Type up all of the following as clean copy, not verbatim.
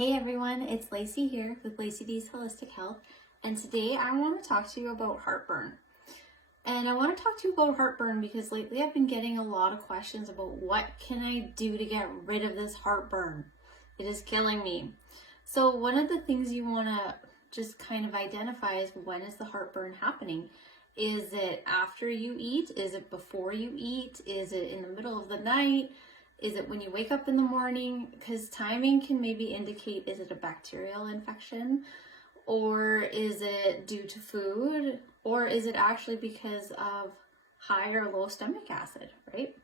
Hey everyone, it's Lacey here with Lacey D's Holistic Health, and today I want to talk to you about heartburn. And I want to talk to you about heartburn because lately I've been getting a lot of questions about what can I do to get rid of this heartburn. It is killing me. So one of the things you want to just kind of identify is, when is the heartburn happening? Is it after you eat? Is it before you eat? Is it in the middle of the night? Is it when you wake up in the morning? Because timing can maybe indicate, is it a bacterial infection? Or is it due to food? Or is it actually because of high or low stomach acid, right?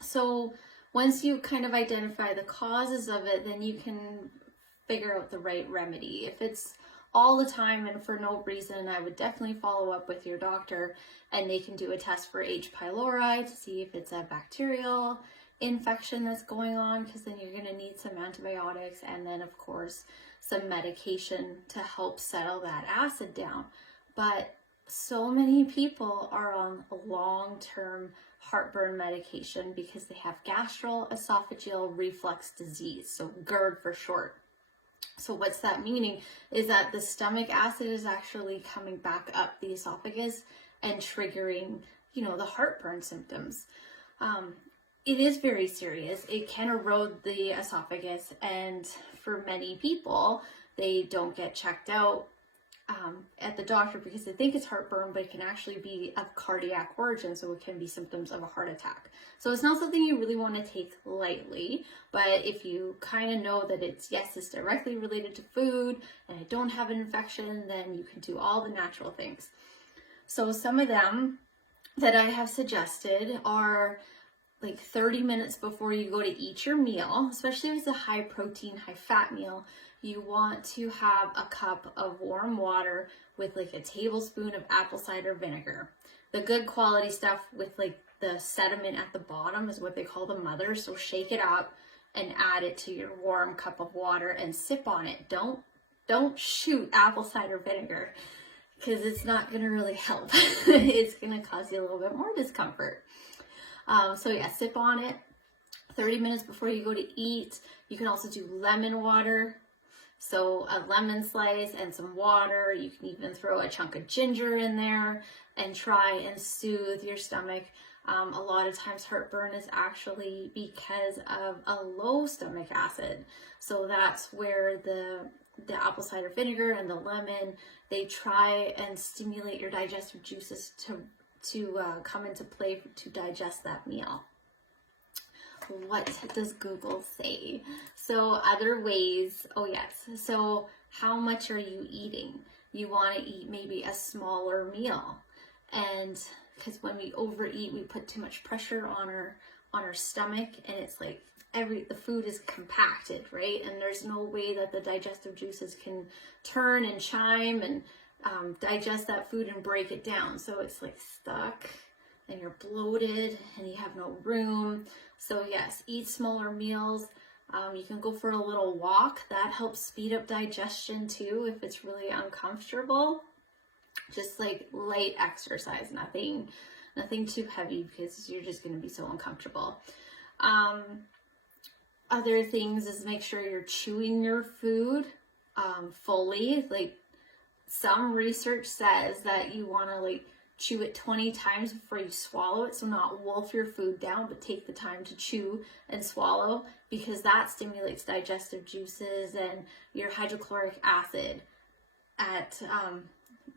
So once you kind of identify the causes of it, then you can figure out the right remedy. If it's all the time and for no reason, I would definitely follow up with your doctor, and they can do a test for H. pylori to see if it's a bacterial infection that's going on, because then you're going to need some antibiotics and then of course some medication to help settle that acid down. But so many people are on a long-term heartburn medication because they have gastroesophageal reflux disease, so GERD for short. So what's that meaning is that the stomach acid is actually coming back up the esophagus and triggering, the heartburn symptoms. It is very serious. It can erode the esophagus, and for many people, they don't get checked out at the doctor because they think it's heartburn, but it can actually be of cardiac origin, so it can be symptoms of a heart attack. So it's not something you really want to take lightly, but if you kind of know that it's directly related to food and I don't have an infection, then you can do all the natural things. So some of them that I have suggested are like 30 minutes before you go to eat your meal, especially if it's a high protein, high fat meal. You want to have a cup of warm water with like a tablespoon of apple cider vinegar. The good quality stuff with like the sediment at the bottom is what they call the mother. So shake it up and add it to your warm cup of water and sip on it. Don't shoot apple cider vinegar, because it's not going to really help. It's going to cause you a little bit more discomfort. Sip on it 30 minutes before you go to eat. You can also do lemon water. So a lemon slice and some water. You can even throw a chunk of ginger in there and try and soothe your stomach. A lot of times heartburn is actually because of a low stomach acid. So that's where the apple cider vinegar and the lemon, they try and stimulate your digestive juices to come into play to digest that meal. What does Google say? So other ways, so how much are you eating? You want to eat maybe a smaller meal, and because when we overeat, we put too much pressure on our stomach, and it's like the food is compacted, right? And there's no way that the digestive juices can turn and chime and digest that food and break it down. So it's like stuck and you're bloated and you have no room. So yes, eat smaller meals. You can go for a little walk. That helps speed up digestion too if it's really uncomfortable. Just like light exercise, nothing too heavy, because you're just going to be so uncomfortable. Other things is make sure you're chewing your food fully. Like, some research says that you want to chew it 20 times before you swallow it. So not wolf your food down, but take the time to chew and swallow, because that stimulates digestive juices and your hydrochloric acid at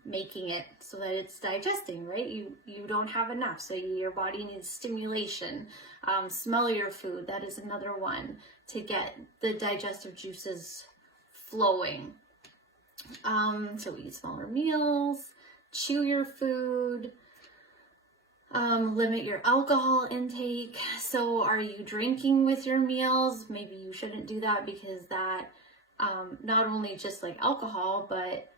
making it so that it's digesting, right? You don't have enough, so your body needs stimulation. Smell your food. That is another one to get the digestive juices flowing. So eat smaller meals, chew your food, limit your alcohol intake. So are you drinking with your meals? Maybe you shouldn't do that, because that not only just like alcohol, but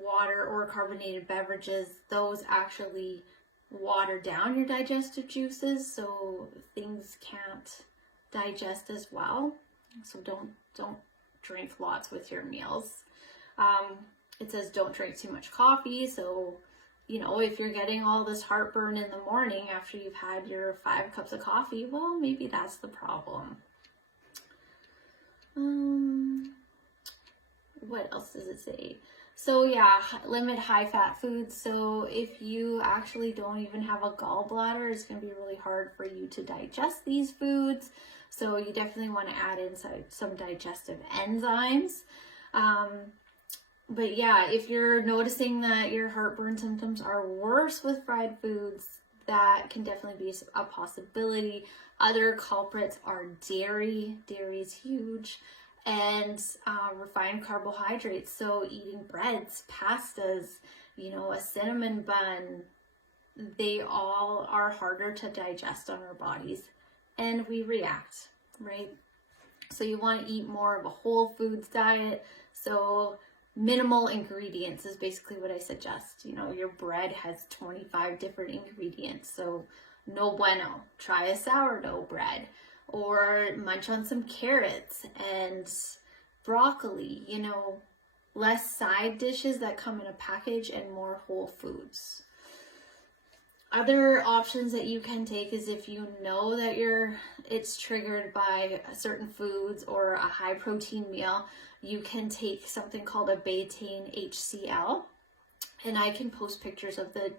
water or carbonated beverages, those actually water down your digestive juices, so things can't digest as well. So don't drink lots with your meals. It says don't drink too much coffee. So, if you're getting all this heartburn in the morning after you've had your 5 cups of coffee, well, maybe that's the problem. what else does it say? So yeah, limit high fat foods. So if you actually don't even have a gallbladder, it's going to be really hard for you to digest these foods. So you definitely want to add in some digestive enzymes. But yeah, if you're noticing that your heartburn symptoms are worse with fried foods, that can definitely be a possibility. Other culprits are dairy. Dairy is huge. And refined carbohydrates. So eating breads, pastas, a cinnamon bun, they all are harder to digest on our bodies and we react, right? So you want to eat more of a whole foods diet. So minimal ingredients is basically what I suggest. Your bread has 25 different ingredients, so no bueno. Try a sourdough bread, or munch on some carrots and broccoli, less side dishes that come in a package and more whole foods. Other options that you can take is if you know that it's triggered by certain foods or a high protein meal, you can take something called a betaine HCl, and I can post pictures of the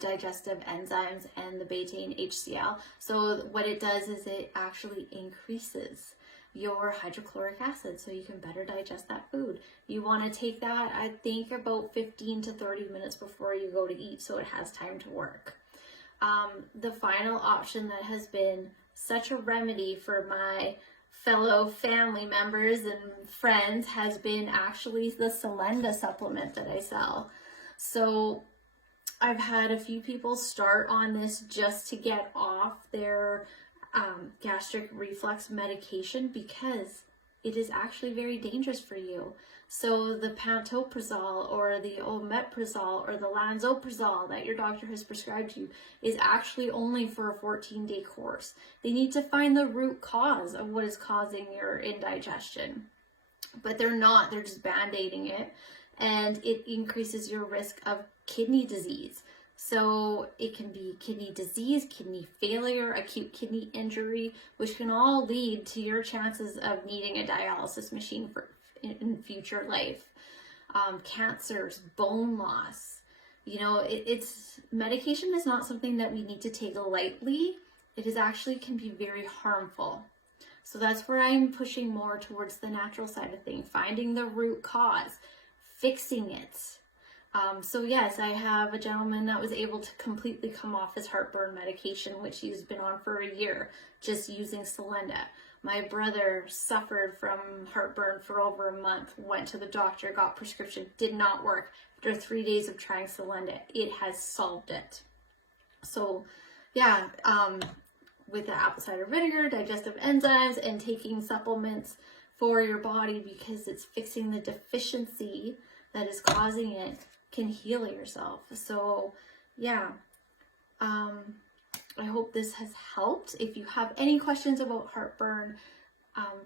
digestive enzymes and the betaine HCl. So what it does is it actually increases your hydrochloric acid so you can better digest that food. You want to take that, I think, about 15 to 30 minutes before you go to eat so it has time to work. The final option that has been such a remedy for my fellow family members and friends has been actually the Solenda supplement that I sell. So I've had a few people start on this just to get off their gastric reflux medication because it is actually very dangerous for you. So the pantoprazole or the omeprazole or the lansoprazole that your doctor has prescribed you is actually only for a 14-day course. They need to find the root cause of what is causing your indigestion. But they're not, they're just band-aiding it, and it increases your risk of kidney disease. So it can be kidney disease, kidney failure, acute kidney injury, which can all lead to your chances of needing a dialysis machine in future life. Cancers, bone loss. It's medication is not something that we need to take lightly. It is actually can be very harmful. So that's where I'm pushing more towards the natural side of things, finding the root cause, fixing it. So yes, I have a gentleman that was able to completely come off his heartburn medication, which he's been on for a year, just using Solenda. My brother suffered from heartburn for over a month, went to the doctor, got prescription, did not work. After 3 days of trying Solenda, it has solved it. So yeah, with the apple cider vinegar, digestive enzymes, and taking supplements for your body because it's fixing the deficiency that is causing it, can heal yourself. So yeah, I hope this has helped. If you have any questions about heartburn,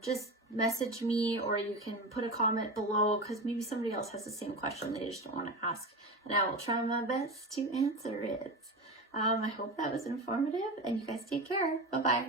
just message me, or you can put a comment below because maybe somebody else has the same question they just don't want to ask, and I will try my best to answer it. I hope that was informative, and you guys take care. Bye-bye.